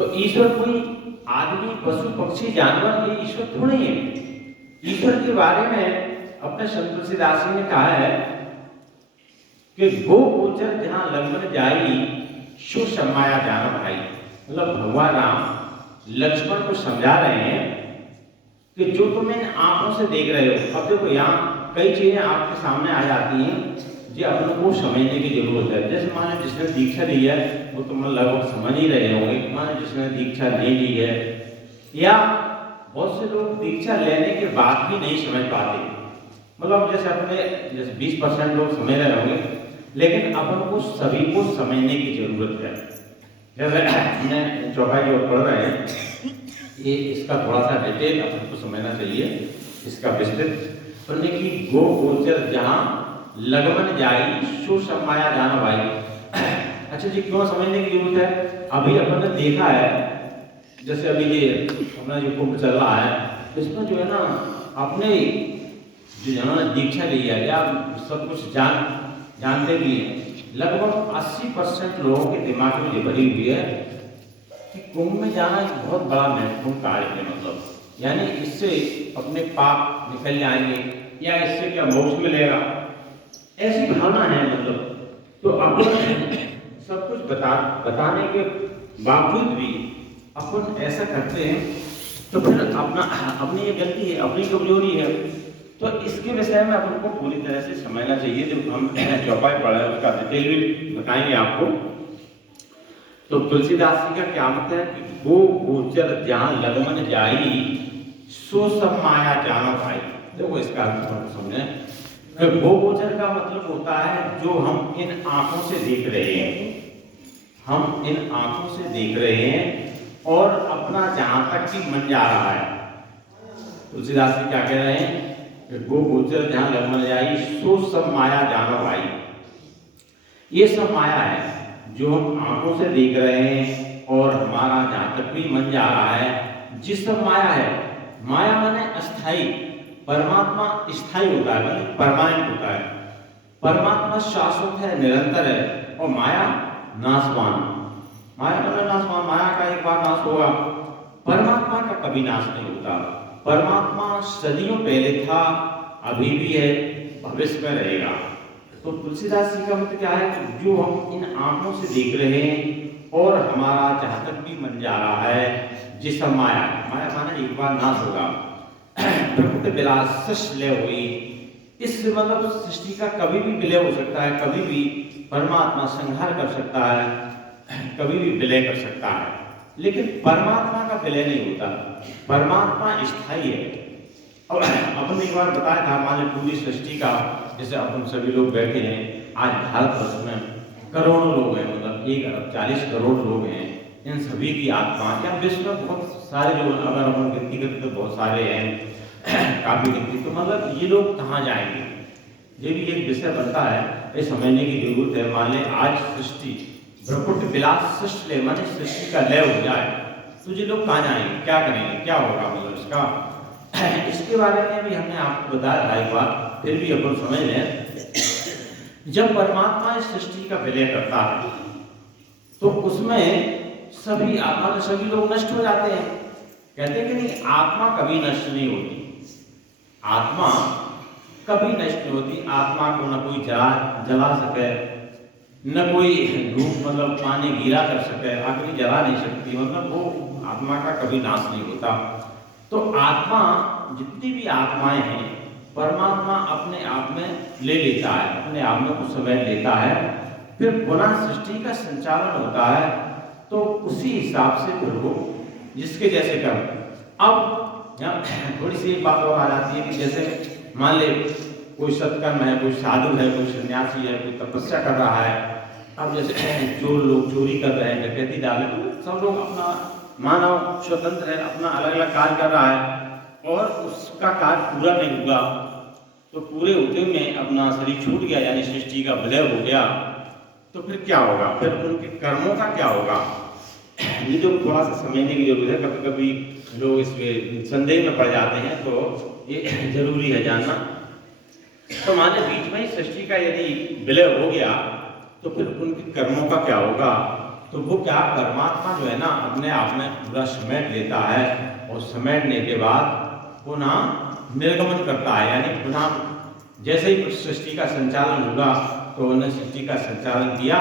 तो ईश्वर कोई आदमी पशु पक्षी जानवर ये ईश्वर थोड़े ही है। ईश्वर के बारे में अपने संत तुलसीदास जी ने कहा है कि गो गोचर जहां लगन जाई सो समाया जान भाई। मतलब भगवान राम लक्ष्मण को समझा रहे हैं कि जो तुम इन आंखों से देख रहे हो, अब देखो यहाँ कई चीजें आपके सामने आ जाती हैं जो अपने को समझने की जरूरत है। जैसे मान लो जिसने दीक्षा ली है वो तुम लगभग समझ ही रहे होंगे। मान लो जिसने दीक्षा नहीं ली है, या बहुत से लोग दीक्षा लेने के बाद भी नहीं समझ पाते। मतलब जैसे अपने जैसे 20% लोग समझ रहे होंगे, लेकिन अपन को सभी को समझने की जरूरत है। जैसे हमने चौपाई जो पढ़ रहे हैं, ये इसका थोड़ा सा डिटेल अपन को समझना चाहिए, इसका विस्तृत पढ़ने की। गो गोचर जहां लगमन जाई सो समाया जान भाई। अच्छा जी, क्यों समझने की जरूरत है? अभी अपन ने देखा है, जैसे अभी ये अपना जो कुंभ चल रहा है, इसमें जो है ना अपने जो जिन्होंने दीक्षा ली है या सब कुछ जानते भी हैं, लगभग 80% लोगों के दिमाग में ये भरी हुई है कि कुंभ में जाना एक बहुत बड़ा महत्वपूर्ण कार्य है। मतलब यानी इससे अपने पाप निकल जाएंगे या इससे क्या मोक्ष मिलेगा, ऐसी भावना है। मतलब तो अपन सब कुछ बताने के बावजूद भी अपन ऐसा करते हैं, तो फिर अपनी ये गलती है, अपनी कमजोरी है। तो इसके विषय में अपन को पूरी तरह से समझना चाहिए। जब हम चौपाई पढ़ा है उसका डिटेल भी बताएंगे आपको। तो तुलसीदास जी का क्या मत है कि गो गोचर जहां लगमन जाई सो सब माया जानो भाई। देखो इसका अर्थ समझे। गो गोचर का मतलब होता है जो हम इन आंखों से देख रहे हैं, हम इन आंखों से देख रहे हैं और अपना जहां तक कि मन जा रहा है। तुलसीदास जी क्या कह रहे हैं? गो गोचर जहां लगमन जाई सो सब माया जानो भाई। ये सब माया है जो हम आंखों से देख रहे हैं और हमारा जहां तक भी मन जा रहा है, जिस सब माया है। माया माने अस्थाई, परमात्मा स्थायी होता है, मतलब परमानेंट होता है। परमात्मा शाश्वत है, निरंतर है, और माया नाशवान। माया माने नाशवान, माया का एक बार नाश होगा, परमात्मा का कभी नाश नहीं होता। परमात्मा सदियों पहले था, अभी भी है, भविष्य में रहेगा। तो तुलसीदास जी का मतलब क्या है कि जो हम इन आंखों से देख रहे हैं और हमारा जहां तक भी मन जा रहा है, जिस माया, माया माने एक बार नाश होगा। प्रकृति विलास सृष्टि लय हुई, इस मतलब सृष्टि का कभी भी विलय हो सकता है, कभी भी परमात्मा संहार कर सकता है, कभी भी विलय कर सकता है, लेकिन परमात्मा का विलय नहीं होता। परमात्मा स्थायी है। और अपन एक बार बताया था, हमारे पूरी सृष्टि का, जैसे अपन सभी लोग बैठे हैं आज भारतवर्ष में करोड़ों लोग हैं, मतलब 1 अरब 40 करोड़ लोग हैं। इन सभी की आत्मा क्या विश्व में बहुत सारे जो, अगर अपन गिनती करते तो बहुत सारे हैं, काफी गिनती। तो मतलब ये लोग कहाँ जाएंगे, ये भी एक विषय बनता है, ये समझने की जरूरत है। मान लें आज सृष्टि प्रकृति विलास सृष्टि ले माने सृष्टि का लय हो जाए, तो ये लोग कहाँ जाएंगे, क्या करेंगे, क्या होगा, मतलब इसका इसके बारे में भी हमने आपको बताया था एक बार, फिर भी अपन समझ लें। जब परमात्मा इस सृष्टि का विलय करता है तो उसमें सभी आत्मा, सभी लोग नष्ट हो जाते हैं। कहते हैं कि नहीं, आत्मा कभी नष्ट नहीं होती, आत्मा कभी नष्ट नहीं होती। आत्मा को न कोई जला सके, न कोई धूप मतलब पानी गीला कर सके, अग्नि जला नहीं सकती, मतलब वो आत्मा का कभी नाश नहीं होता। तो आत्मा, जितनी भी आत्माएं हैं, परमात्मा अपने आप में ले लेता है, अपने आप में कुछ समय लेता है, फिर पुनः सृष्टि का संचालन होता है। तो उसी हिसाब से फिर वो जिसके जैसे कर। अब थोड़ी सी एक बात और आ जाती है कि जैसे मान ले कोई सत्कर्म है, कोई साधु है, कोई सन्यासी है, कोई तपस्या कर रहा है। अब जैसे जो लोग चोरी कर रहे हैं, डकैती डाल रहे हैं, सब लोग अपना मानव स्वतंत्र है, अपना अलग अलग कार्य कर रहा है और उसका कार्य पूरा नहीं हुआ, तो पूरे होते में अपना शरीर छूट गया, यानी सृष्टि का विलय हो गया, तो फिर क्या होगा, फिर उनके कर्मों का क्या होगा, ये जो थोड़ा सा समझने की जरूरत है। कभी कभी लोग इसमें संदेह में पड़ जाते हैं, तो ये जरूरी है जानना। तो माने बीच में ही सृष्टि का यदि विलय हो गया तो फिर उनके कर्मों का क्या होगा, तो वो क्या परमात्मा जो है ना अपने आप में पूरा समेट लेता है और समेटने के बाद पुनः निर्गमन करता है, यानी पुनः जैसे ही सृष्टि का संचालन होगा तो उन्होंने सृष्टि का संचालन किया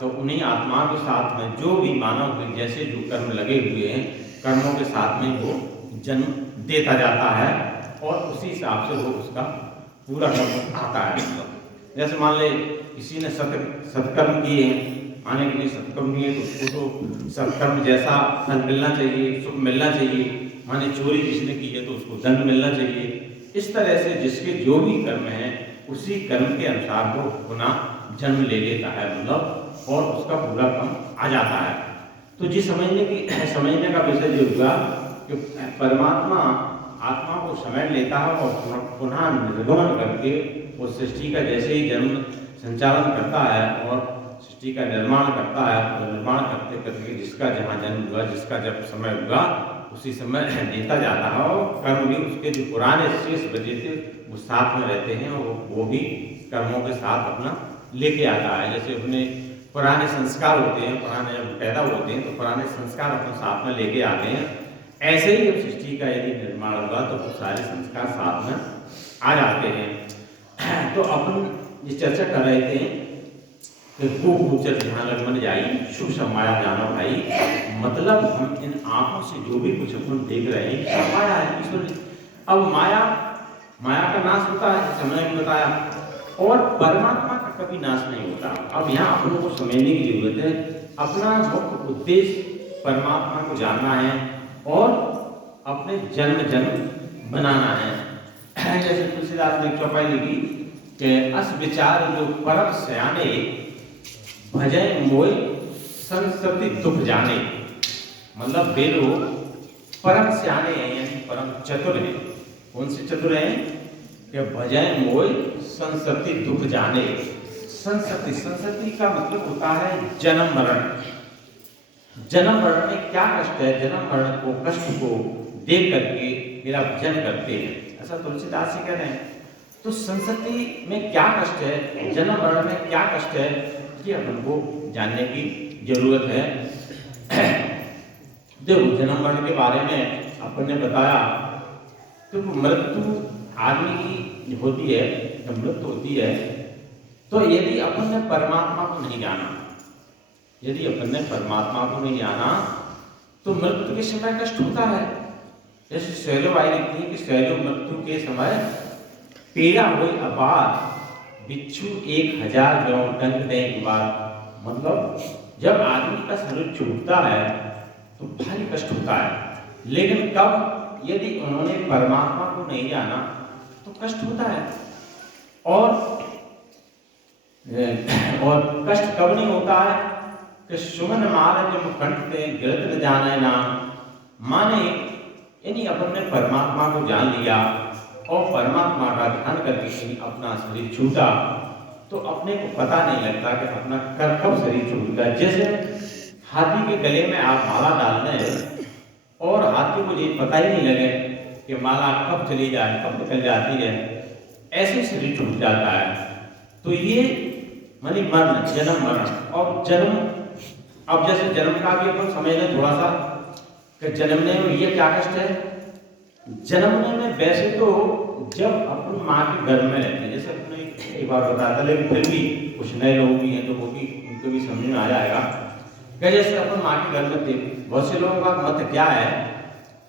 तो उन्हीं आत्माओं के साथ में जो भी मानव के जैसे जो कर्म लगे हुए हैं कर्मों के साथ में वो जन्म देता जाता है और उसी हिसाब से वो उसका पूरा कर्म आता है। जैसे मान ले किसी ने सत्कर्म किए हैं, माने कि सत्कर्म किए तो उसको तो सत्कर्म जैसा फल मिलना चाहिए, सुख मिलना चाहिए। माने चोरी किसी ने की है तो उसको दंड मिलना चाहिए। इस तरह से जिसके जो भी कर्म है उसी कर्म के अनुसार वो पुनः जन्म ले लेता है, मतलब और उसका पूरा कर्म आ जाता है। तो जी समझने का विषय जो हुआ कि परमात्मा आत्मा को समेट लेता है और पुनः निर्गमन करके वो सृष्टि का जैसे ही जन्म संचालन करता है और सृष्टि का निर्माण करता है, तो निर्माण करते करके जिसका जहाँ जन्म हुआ, जिसका जब समय हुआ उसी समय देता जाता है और कर्म भी उसके जो पुराने शेष बचे थे वो साथ में रहते हैं और वो भी कर्मों के साथ अपना लेके आता है। जैसे अपने पुराने संस्कार होते हैं, पुराने जब पैदा होते हैं तो पुराने संस्कार अपने साथ में लेके आते हैं। ऐसे ही जब सृष्टि का यदि निर्माण होगा तो वो सारे संस्कार साथ में आ जाते हैं। तो अपन ये चर्चा कर रहे थे कि गोचर जहाँ लगन जाई शुभ समाया जानो भाई, मतलब हम इन आंखों से जो भी कुछ अपन देख रहे हैं माया है, ईश्वर। अब माया का नाश होता है, समय में बताया, और परमात्मा का कभी नाश नहीं होता। अब यहाँ अपन को समझने की जरूरत है, अपना मुख्य उद्देश्य परमात्मा को जानना है और अपने जन्म बनाना है। जैसे तुलसीदास ने चौपाई लिखी कि अस विचार जो परम सयाने भजय मोय संसति दुख जाने, मतलब वे लोग परम सयाने हैं यानी परम चतुर हैं। कौन से चतुर हैं? कि भजय मोय संसति दुख जाने। संसति का मतलब होता है जन्म मरण। जन्म मरण में क्या कष्ट है, जन्म मरण को कष्ट को देख करके मेरा भजन करते हैं, ऐसा तुलसीदास जी कह रहे हैं। तो संसति में क्या कष्ट है, जन्म मरण में क्या कष्ट है, ये अपन को जानने की जरूरत है। देखो जन्म मरण के बारे में अपन ने बताया तो मृत्यु आदमी की होती है, जब मृत्यु होती है तो यदि अपन ने परमात्मा को नहीं जाना, यदि अपन ने परमात्मा को नहीं जाना तो मृत्यु के समय कष्ट होता है। जैसे शैलो भाई लिखती है कि शैलो मृत्यु के समय पीड़ा हुई अपार, बिच्छू 1000 जौ डंक दे एक बार। मतलब जब आदमी का शरीर छूटता है तो भारी कष्ट होता है, लेकिन कब यदि उन्होंने परमात्मा को नहीं जाना तो कष्ट होता है। और कष्ट कब नहीं होता है कि सुमन मार जब कंठ पे गिरत न जाने नाम, माने यानी अपन ने परमात्मा को जान लिया और परमात्मा का ध्यान करके अपना शरीर छूटा तो अपने को पता नहीं लगता कि अपना कब शरीर छूटता है। जैसे हाथी के गले में आप माला डाल दें और हाथी को ये पता ही नहीं लगे कि माला कब चली जाए, कब निकल जाती है, ऐसे शरीर छूट जाता है। तो ये मानी मरण, जन्म मरण। और जन्म, अब जैसे जन्म का भी अपन समझ लें थोड़ा सा कि जन्मने में ये क्या कष्ट है। जन्मने में वैसे तो जब अपन माँ के गर्भ में रहते हैं, जैसे अपने एक बार बताया था, लेकिन फिर भी कुछ नए लोग भी हैं तो वो भी उनको भी समझ में आ जाएगा कि जैसे अपन माँ के गर्भ में थे, बहुत से लोगों का मत क्या है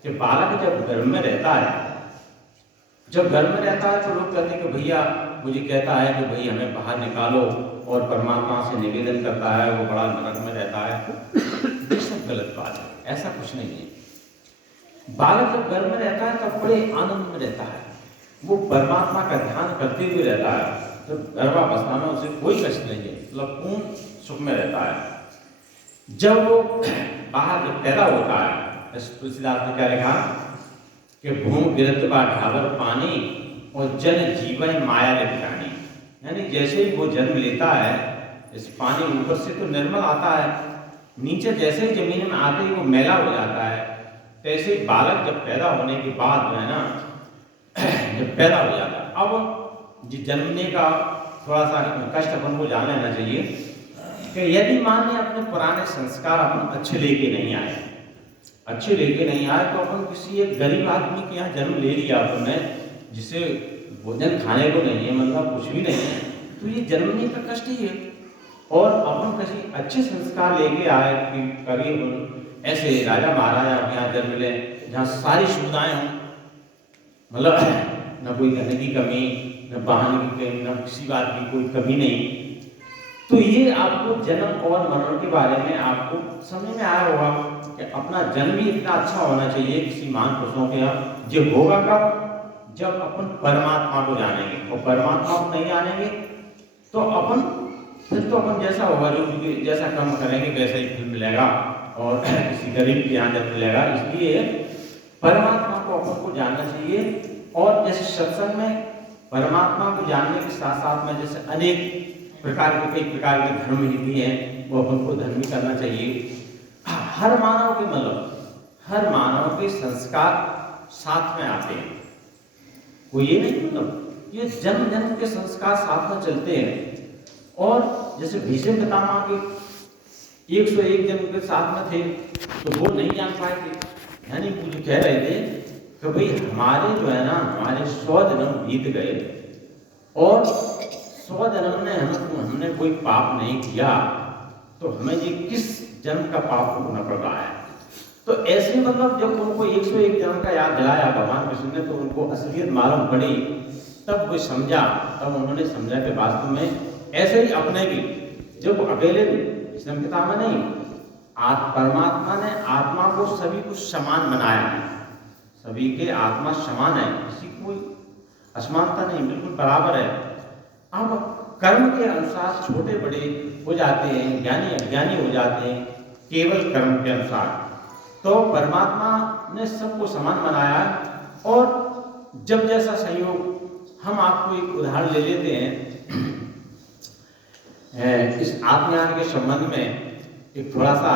कि बालक जब गर्भ में रहता है, जब गर्भ में रहता है तो लोग कहते हैं कि भैया मुझे कहता है कि भाई हमें बाहर निकालो, और परमात्मा से निवेदन करता है, वो बड़ा नरक में रहता है। ये सब गलत बात है, ऐसा कुछ नहीं है। बालक जब गर्भ में रहता है तब बड़े आनंद में रहता है, वो परमात्मा का ध्यान करते हुए रहता है। जब गर्भावस्था में उसे कोई कष्ट नहीं है, मतलब पूर्ण सुख में रहता है। जब वो बाहर जब पैदा होता है, तुलसीदास ने क्या लिखा कि भूमि गिरत बा ढावर पानी और जन जीवन माया लिखानी, यानी जैसे ही वो जन्म लेता है, इस पानी ऊपर से तो निर्मल आता है, नीचे जैसे ही जमीन में आते ही वो मैला हो जाता है। तैसे ही बालक जब पैदा होने के बाद जो है ना, जब पैदा हो जाता है, अब जन्मने का थोड़ा सा कष्ट अपन को जान लेना चाहिए कि यदि मान लें अपने पुराने संस्कार अपन अच्छे लेके नहीं आए, तो अपन किसी एक गरीब आदमी के यहाँ जन्म ले लिया अपने, जिसे भोजन खाने को नहीं है, मतलब कुछ भी नहीं है, तो ये जन्मने का कष्ट ही है। और अपन किसी अच्छे संस्कार लेके आए कि कभी ऐसे राजा महाराजा के यहाँ जन्म ले जहाँ सारी सुविधाएं हों, मतलब न कोई धन की कमी, न वाहन की कमी, न किसी बात की कोई कमी नहीं, तो ये आपको जन्म और मरण के बारे में आपको समझ में आया होगा कि अपना जन्म भी इतना अच्छा होना चाहिए किसी महान पुरुषों के यहाँ। जो होगा कब? जब अपन परमात्मा को जानेंगे, और परमात्मा को नहीं जानेंगे तो अपन फिर तो अपन जैसा होगा, जो जैसा कर्म करेंगे वैसा ही फल मिलेगा, और किसी गरीब के यहाँ जब मिलेगा। इसलिए परमात्मा को अपन को जानना चाहिए। और जैसे सत्संग में परमात्मा को जानने के साथ साथ में जैसे अनेक प्रकार के कई प्रकार के धर्म भी हैं, वो अपन को धर्म भी करना चाहिए। हर मानव के हर मानव के संस्कार साथ में आते हैं, कोई ये नहीं, मतलब ये जन्म जन्म के संस्कार साथ में चलते हैं। और जैसे भीष्म पितामह के 101 जन्म के साथ में थे, तो वो नहीं जान पाए थे, यानी मुझे कह रहे थे कि भाई हमारे जो है ना, हमारे 100 जन्म बीत गए और 100 जन्म में हमने कोई पाप नहीं किया, तो हमें ये किस जन्म का पाप होना पड़ रहा है। तो ऐसे मतलब जब उनको 101 जन्म का याद दिलाया भगवान कृष्ण ने, तो उनको असलियत मालूम पड़ी, तब वो समझा, तब उन्होंने समझा कि वास्तव में ऐसे ही अपने भी जब अकेले भीष्म पितामह नहीं, परमात्मा ने आत्मा को सभी को समान बनाया है, सभी के आत्मा समान है, किसी कोई असमानता नहीं, बिल्कुल बराबर है। अब कर्म के अनुसार छोटे बड़े हो जाते हैं, ज्ञानी अज्ञानी हो जाते हैं, केवल कर्म के अनुसार। तो परमात्मा ने सबको समान बनाया, और जब जैसा संयोग, हम आपको एक उदाहरण ले लेते हैं इस आत्मज्ञान के संबंध में, एक थोड़ा सा